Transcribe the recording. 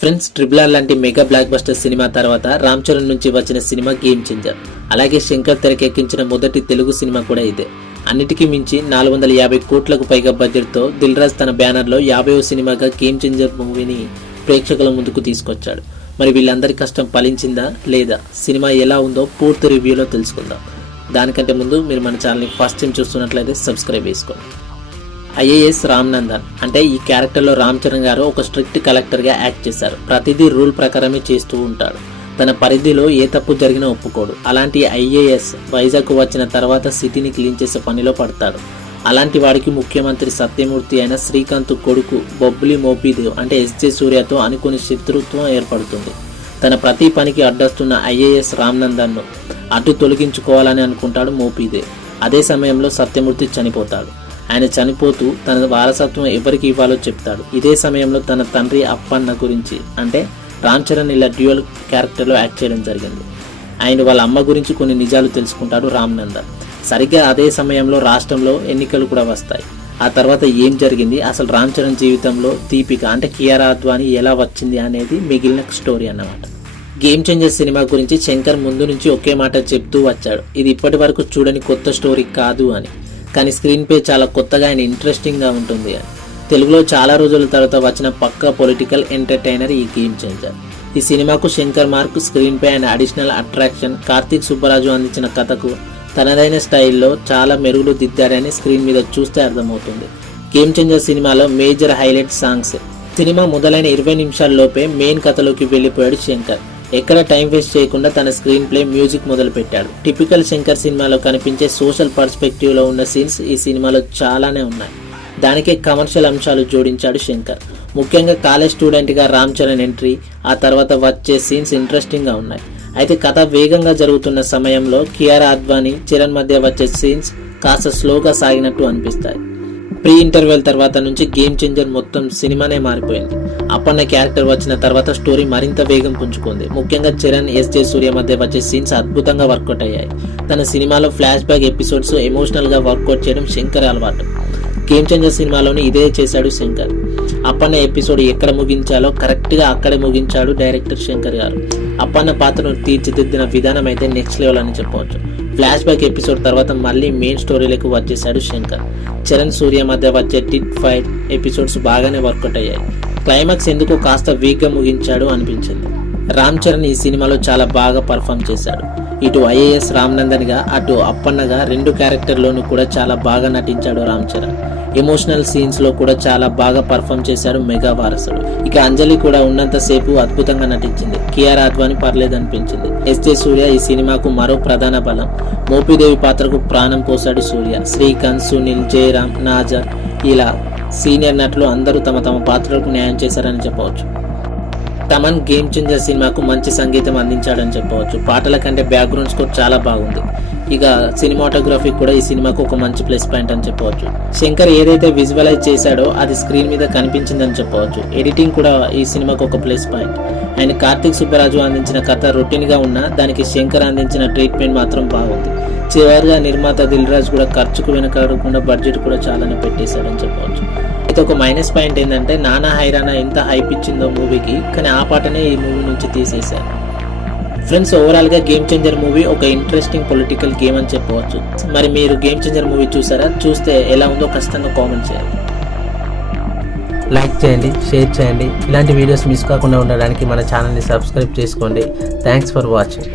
Friends, triple R లాంటి mega block buster cinema తర్వాత రామ్ చరణ్ నుంచి వచ్చిన సినిమా గేమ్ చేంజర్. అలాగే శంకర్ తెరకెక్కించిన మొదటి తెలుగు సినిమా కూడా ఇదే. అన్నిటికీ మించి 450 కోట్లకు పైగా బడ్జెట్తో దిల్ రాజు తన బ్యానర్లో 50వ సినిమాగా గేమ్ చేంజర్ మూవీని ప్రేక్షకుల ముందుకు తీసుకొచ్చాడు. మరి వీళ్ళందరి కష్టం ఫలించిందా లేదా, సినిమా ఎలా ఉందో పూర్తి రివ్యూలో తెలుసుకుందాం. దానికంటే ముందు మీరు మన ఛానల్ని ఫస్ట్ టైం చూస్తున్నట్లయితే సబ్స్క్రైబ్ చేసుకోండి. ఐఏఎస్ రామ్ నందన్ అంటే ఈ క్యారెక్టర్లో రామ్ చరణ్ గారు ఒక స్ట్రిక్ట్ కలెక్టర్గా యాక్ట్ చేశారు. ప్రతిదీ రూల్ ప్రకారమే చేస్తూ ఉంటాడు. తన పరిధిలో ఏ తప్పు జరిగినా ఒప్పుకోడు. అలాంటి ఐఏఎస్ వైజాగ్ వచ్చిన తర్వాత సిటీని క్లీన్ చేసే పనిలో పడతాడు. అలాంటి వాడికి ముఖ్యమంత్రి సత్యమూర్తి అయిన శ్రీకాంత్ కొడుకు బొబ్బులి మోపీదేవ్ అంటే ఎస్జే సూర్యతో అనుకుని శత్రుత్వం ఏర్పడుతుంది. తన ప్రతి పనికి అడ్డొస్తున్న ఐఏఎస్ రామ్ నందన్ను అడ్డు తొలగించుకోవాలని అనుకుంటాడు మోపీదేవ్. అదే సమయంలో సత్యమూర్తి చనిపోతాడు. ఆయన చనిపోతూ తన వారసత్వం ఎవరికి ఇవ్వాలో చెప్తాడు. ఇదే సమయంలో తన తండ్రి అప్పన్న గురించి అంటే రామ్ చరణ్ ఇలా డ్యూయల్ క్యారెక్టర్లో యాక్ట్ చేయడం జరిగింది. ఆయన వాళ్ళ అమ్మ గురించి కొన్ని నిజాలు తెలుసుకుంటాడు రామ్ నందన్. సరిగ్గా అదే సమయంలో రాష్ట్రంలో ఎన్నికలు కూడా వస్తాయి. ఆ తర్వాత ఏం జరిగింది, అసలు రామ్ చరణ్ జీవితంలో దీపిక అంటే కియారా అద్వానీ ఎలా వచ్చింది అనేది మిగిలిన స్టోరీ అన్నమాట. గేమ్ చేంజర్ సినిమా గురించి శంకర్ ముందు నుంచి ఒకే మాట చెప్తూ వచ్చాడు, ఇది ఇప్పటి వరకు చూడని కొత్త స్టోరీ కాదు అని. కానీ స్క్రీన్ పే చాలా కొత్తగా అండ్ ఇంట్రెస్టింగ్గా ఉంటుంది అని. తెలుగులో చాలా రోజుల తర్వాత వచ్చిన పక్కా పొలిటికల్ ఎంటర్టైనర్ ఈ గేమ్ చేంజర్. ఈ సినిమాకు Shankar mark screen pay and additional attraction Karthik Subbaraju అందించిన కథకు తనదైన స్టైల్లో చాలా మెరుగులు దిద్దారని స్క్రీన్ మీద చూస్తే అర్థమవుతుంది. గేమ్ చేంజర్ సినిమాలో మేజర్ హైలైట్ సాంగ్స్. సినిమా మొదలైన 20 నిమిషాల్లోపే మెయిన్ కథలోకి వెళ్ళిపోయాడు శంకర్. ఎక్కడ టైం వేస్ట్ చేయకుండా తన స్క్రీన్ ప్లే మ్యూజిక్ మొదలు పెట్టాడు. టిపికల్ శంకర్ సినిమాలో కనిపించే సోషల్ పర్స్పెక్టివ్లో ఉన్న సీన్స్ ఈ సినిమాలో చాలానే ఉన్నాయి. దానికే కమర్షియల్ అంశాలు జోడించాడు శంకర్. ముఖ్యంగా కాలేజ్ స్టూడెంట్గా రామ్ చరణ్ ఎంట్రీ, ఆ తర్వాత వచ్చే సీన్స్ ఇంట్రెస్టింగ్గా ఉన్నాయి. అయితే కథ వేగంగా జరుగుతున్న సమయంలో కియారా అద్వానీ చరణ్ మధ్య వచ్చే సీన్స్ కాస్త స్లోగా సాగినట్టు అనిపిస్తాయి. ప్రీ ఇంటర్వెల్ తర్వాత నుంచి గేమ్ చేంజర్ మొత్తం సినిమానే మారిపోయింది. అప్పన్న క్యారెక్టర్ వచ్చిన తర్వాత స్టోరీ మరింత వేగం పుంజుకుంది. ముఖ్యంగా చరణ్ ఎస్జే సూర్య మధ్య వచ్చే సీన్స్ అద్భుతంగా వర్కౌట్ అయ్యాయి. తన సినిమాలో ఫ్లాష్ బ్యాక్ ఎపిసోడ్స్ ఎమోషనల్గా వర్కౌట్ చేయడం శంకర్ అలవాటు. గేమ్ చేంజర్ సినిమాలోని ఇదే చేశాడు శంకర్. అప్పన్న ఎపిసోడ్ ఎక్కడ ముగించాలో కరెక్ట్గా అక్కడే ముగించాడు డైరెక్టర్ శంకర్ గారు. అప్పన్న పాత్రను తీర్చిదిద్దిన విధానం అయితే నెక్స్ట్ లెవెల్ అని చెప్పవచ్చు. ఫ్లాష్ బ్యాక్ ఎపిసోడ్ తర్వాత మళ్ళీ మెయిన్ స్టోరీలకు వచ్చేసాడు శంకర్. చరణ్ సూర్య మధ్య వచ్చే టిట్ ఫైట్ ఎపిసోడ్స్ బాగానే వర్కౌట్ అయ్యాయి. క్లైమాక్స్ ఎందుకో కాస్త వీక్గా ముగించాడు అనిపించింది. రామ్ చరణ్ ఈ సినిమాలో చాలా బాగా పర్ఫామ్ చేశాడు. ఇటు ఐఏఎస్ రామ్ నందన్గా అటు అప్పన్నగా 2 క్యారెక్టర్లోనూ కూడా చాలా బాగా నటించాడు రామ్ చరణ్. ఎమోషనల్ సీన్స్లో కూడా చాలా బాగా పర్ఫామ్ చేశాడు మెగా వారసుడు. ఇక అంజలి కూడా ఉన్నంతసేపు అద్భుతంగా నటించింది. కియారా అద్వానీ పర్లేదనిపించింది. ఎస్జే సూర్య ఈ సినిమాకు మరో ప్రధాన బలం. మోపీదేవి పాత్రకు ప్రాణం పోశాడు సూర్య. శ్రీకాంత్, సునీల్, జయరామ్, నాజర్ ఇలా సీనియర్ నటులు అందరూ తమ తమ పాత్రలకు న్యాయం చేశారని చెప్పవచ్చు. తమన్ గేమ్ చేంజర్ సినిమాకు మంచి సంగీతం అందించాడని చెప్పవచ్చు. పాటల కంటే బ్యాక్గ్రౌండ్ స్కోర్ చాలా బాగుంది. ఇక సినిమాటోగ్రఫీ కూడా ఈ సినిమాకు ఒక మంచి ప్లస్ పాయింట్ అని చెప్పవచ్చు. శంకర్ ఏదైతే విజువలైజ్ చేశాడో అది స్క్రీన్ మీద కనిపించిందని చెప్పవచ్చు. ఎడిటింగ్ కూడా ఈ సినిమాకు ఒక ప్లస్ పాయింట్. ఆయన కార్తీక్ సుబ్బరాజు అందించిన కథ రొటీన్గా ఉన్నా దానికి శంకర్ అందించిన ట్రీట్మెంట్ మాత్రం బాగుంది. చివరిగా నిర్మాత దిల్ రాజు కూడా ఖర్చుకు వెనకాడకుండా బడ్జెట్ కూడా చాలానే పెట్టేశాడని చెప్పవచ్చు. అయితే ఒక మైనస్ పాయింట్ ఏంటంటే నానా హైరానా ఎంత హైప్ ఇచ్చిందో మూవీకి, కానీ ఆ పాటనే ఈ మూవీ నుంచి తీసేశారు. ఫ్రెండ్స్, ఓవరాల్గా గేమ్ చేంజర్ మూవీ ఒక ఇంట్రెస్టింగ్ పొలిటికల్ గేమ్ అని చెప్పవచ్చు. మరి మీరు గేమ్ చేంజర్ మూవీ చూసారా? చూస్తే ఎలా ఉందో ఖచ్చితంగా కామెంట్ చేయండి. లైక్ చేయండి, షేర్ చేయండి. ఇలాంటి వీడియోస్ మిస్ కాకుండా ఉండడానికి మన ఛానల్ని సబ్స్క్రైబ్ చేసుకోండి. Thanks for watching.